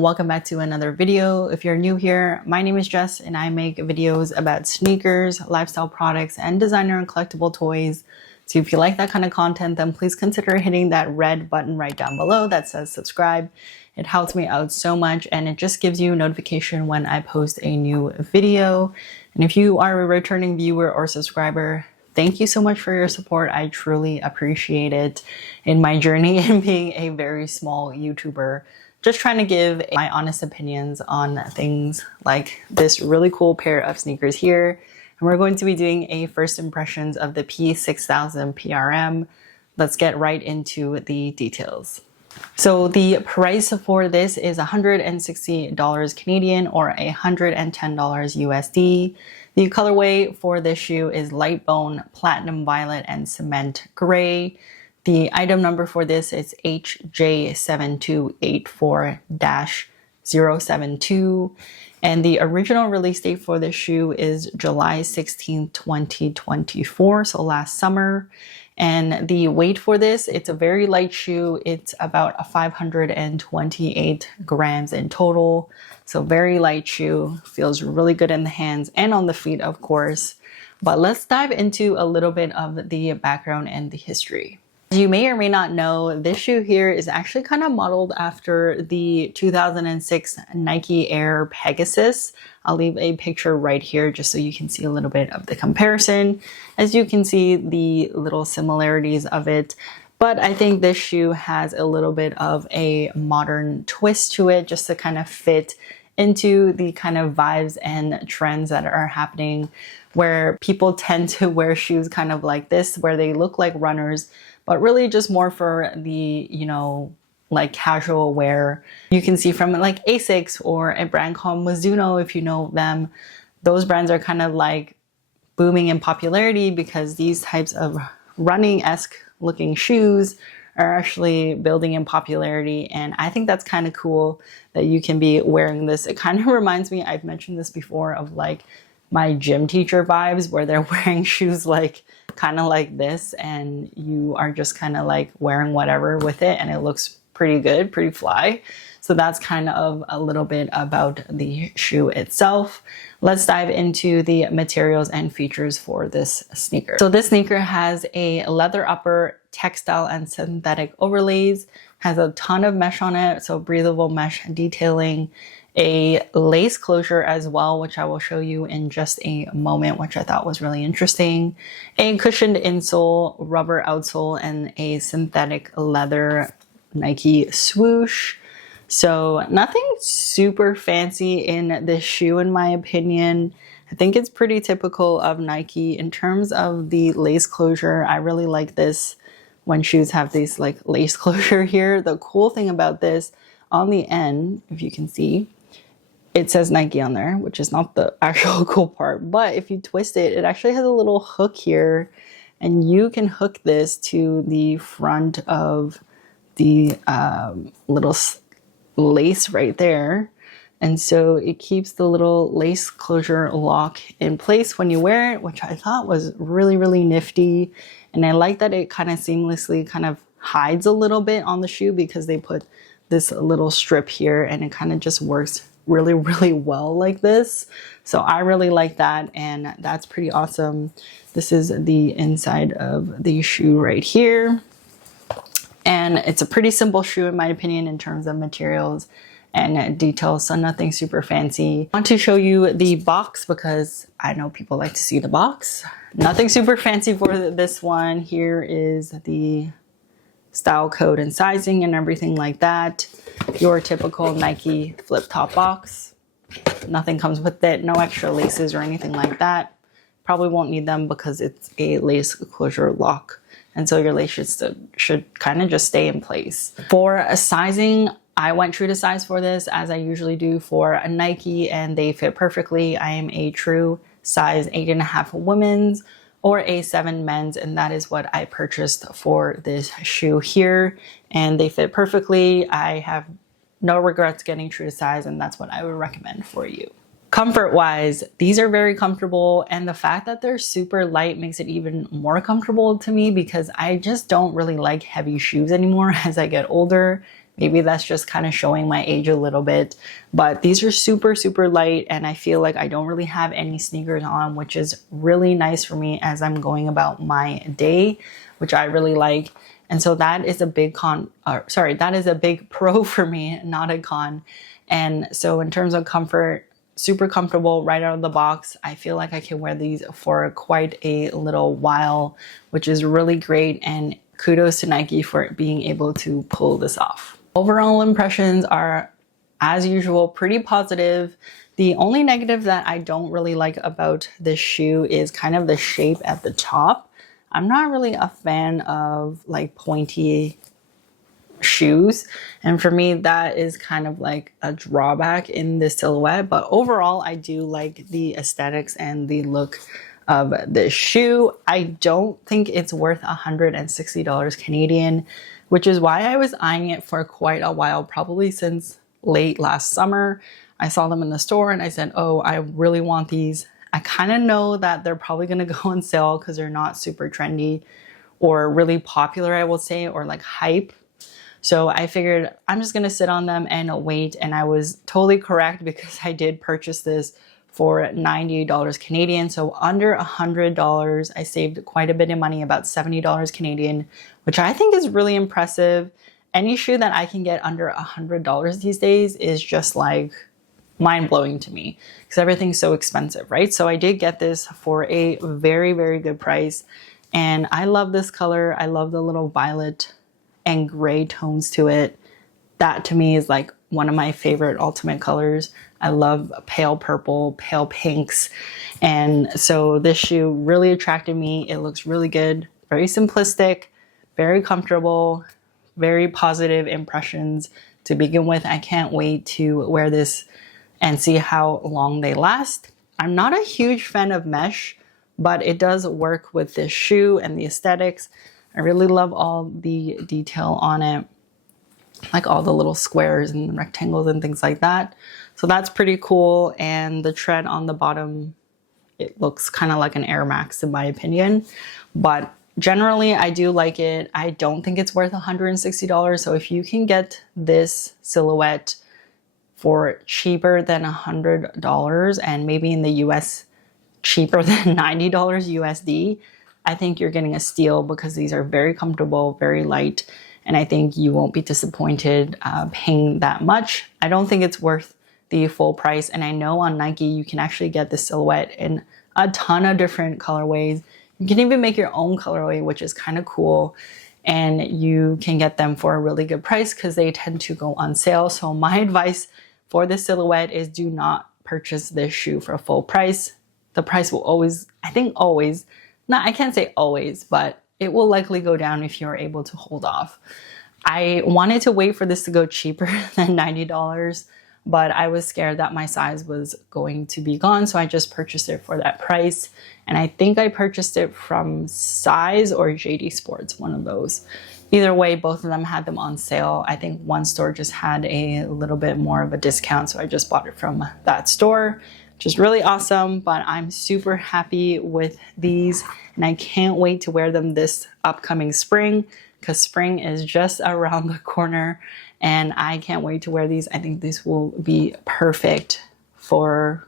welcome back to another video. If you're new here, my name is Jess and I make videos about sneakers, lifestyle products, and designer and collectible toys. So if you like that kind of content, then please consider hitting that red button right down below that says subscribe. It helps me out so much and it just gives you a notification when I post a new video. And if you are a returning viewer or subscriber, thank you so much for your support. I truly appreciate it in my journey in being a very small YouTuber. Just trying to give my honest opinions on things like this really cool pair of sneakers here. And we're going to be doing a first impressions of the P-6000 PRM. Let's get right into the details. So the price for this is $160 Canadian or $110 USD. The colorway for this shoe is light bone, platinum violet, and cement gray. The item number for this is HJ7284-072. And the original release date for this shoe is July 16, 2024, so last summer. And the weight for this, it's a very light shoe. It's about 528 grams in total. So very light shoe, feels really good in the hands and on the feet, of course. But let's dive into a little bit of the background and the history. As you may or may not know, this shoe here is actually kind of modeled after the 2006 Nike Air Pegasus. I'll leave a picture right here just so you can see a little bit of the comparison. As you can see the little similarities of it. But I think this shoe has a little bit of a modern twist to it just to kind of fit into the kind of vibes and trends that are happening where people tend to wear shoes kind of like this, where they look like runners, but really just more for the, like casual wear. You can see from like ASICS or a brand called Mizuno, if you know them. Those brands are kind of like booming in popularity because these types of running-esque looking shoes are actually building in popularity. And I think that's kind of cool that you can be wearing this. It kind of reminds me, I've mentioned this before, of like my gym teacher vibes where they're wearing shoes like kind of like this and you are just kind of like wearing whatever with it and it looks pretty good, pretty fly. So that's kind of a little bit about the shoe itself. Let's dive into the materials and features for this sneaker. So this sneaker has a leather upper, textile and synthetic overlays, has a ton of mesh on it, so breathable mesh detailing, a lace closure as well, which I will show you in just a moment, which I thought was really interesting, a cushioned insole, rubber outsole, and a synthetic leather Nike swoosh. So nothing super fancy in this shoe in my opinion. I think it's pretty typical of Nike. In terms of the lace closure, I really like this when shoes have these like lace closure here. The cool thing about this, on the end, if you can see, it says Nike on there, which is not the actual cool part. But if you twist it, it actually has a little hook here and you can hook this to the front of the little lace right there. And so it keeps the little lace closure lock in place when you wear it, which I thought was really, really nifty. And I like that it kind of seamlessly kind of hides a little bit on the shoe because they put this little strip here and it kind of just works really, really well like this. So I really like that and that's pretty awesome. This is the inside of the shoe right here. And it's a pretty simple shoe in my opinion in terms of materials and details, so nothing super fancy. I want to show you the box because I know people like to see the box. Nothing super fancy for this one. Here is the style code and sizing and everything like that. Your typical Nike flip top box. Nothing comes with it, no extra laces or anything like that. Probably won't need them because it's a lace closure lock. And so your lace should kind of just stay in place. For a sizing, I went true to size for this as I usually do for a Nike and they fit perfectly. I am a true size 8.5 women's or a 7 men's, and that is what I purchased for this shoe here. And they fit perfectly. I have no regrets getting true to size, and that's what I would recommend for you. Comfort wise, these are very comfortable, and the fact that they're super light makes it even more comfortable to me because I just don't really like heavy shoes anymore as I get older. Maybe that's just kind of showing my age a little bit, but these are super, super light, and I feel like I don't really have any sneakers on, which is really nice for me as I'm going about my day, which I really like. And so that is a big that is a big pro for me, not a con. And so in terms of comfort, super comfortable right out of the box. I feel like I can wear these for quite a little while, which is really great. And kudos to Nike for being able to pull this off. Overall impressions are, as usual, pretty positive. The only negative that I don't really like about this shoe is kind of the shape at the top. I'm not really a fan of like pointy shoes, and for me that is kind of like a drawback in this silhouette, but overall I do like the aesthetics and the look of this shoe. I don't think it's worth $160 Canadian, which is why I was eyeing it for quite a while, probably since late last summer. I saw them in the store and I said, oh, I really want these. I kind of know that they're probably going to go on sale because they're not super trendy or really popular, I will say, or like hype. So I figured I'm just going to sit on them and wait. And I was totally correct because I did purchase this for $90 Canadian. So under $100, I saved quite a bit of money, about $70 Canadian, which I think is really impressive. Any shoe that I can get under $100 these days is just like mind-blowing to me because everything's so expensive, right? So I did get this for a very, very good price. And I love this color. I love the little violet and gray tones to it. That to me is like one of my favorite ultimate colors. I love pale purple, pale pinks. And so this shoe really attracted me. It looks really good, very simplistic, very comfortable, very positive impressions to begin with. I can't wait to wear this and see how long they last. I'm not a huge fan of mesh, but it does work with this shoe and the aesthetics. I really love all the detail on it, like all the little squares and rectangles and things like that. So that's pretty cool. And the tread on the bottom, it looks kind of like an Air Max in my opinion. But generally, I do like it. I don't think it's worth $160. So if you can get this silhouette for cheaper than $100 and maybe in the US cheaper than $90 USD, I think you're getting a steal because these are very comfortable, very light, and I think you won't be disappointed paying that much. I don't think it's worth the full price, and I know on Nike you can actually get this silhouette in a ton of different colorways. You can even make your own colorway, which is kind of cool, and you can get them for a really good price because they tend to go on sale. So my advice for this silhouette is do not purchase this shoe for a full price. The price will always, I think always, I can't say always, but it will likely go down if you're able to hold off. I wanted to wait for this to go cheaper than $90, but I was scared that my size was going to be gone, so I just purchased it for that price. And I think I purchased it from Size or JD Sports, one of those. Either way, both of them had them on sale. I think one store just had a little bit more of a discount, so I just bought it from that store, which is really awesome. But I'm super happy with these, and I can't wait to wear them this upcoming spring because spring is just around the corner, and I can't wait to wear these. I think these will be perfect for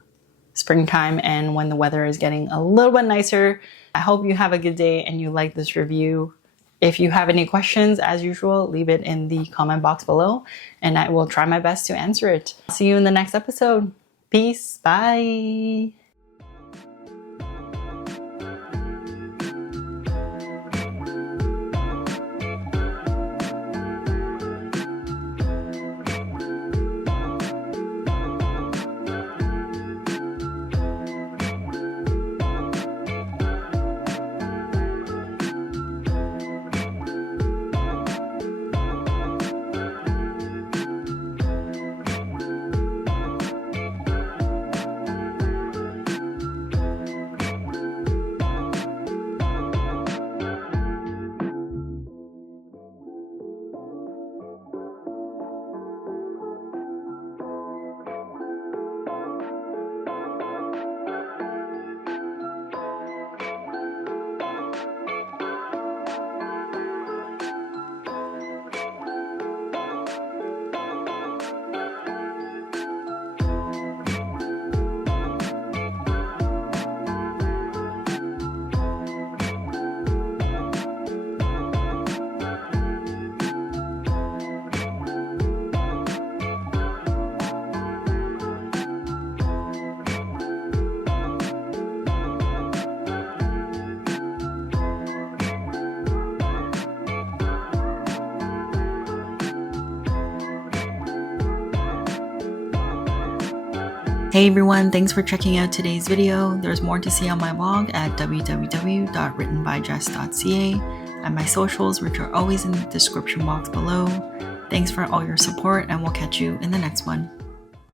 springtime and when the weather is getting a little bit nicer. I hope you have a good day and you like this review. If you have any questions, as usual, leave it in the comment box below and I will try my best to answer it. See you in the next episode. Peace. Bye. Hey everyone, thanks for checking out today's video. There's more to see on my blog at www.writtenbyjess.ca and my socials, which are always in the description box below. Thanks for all your support, and we'll catch you in the next one.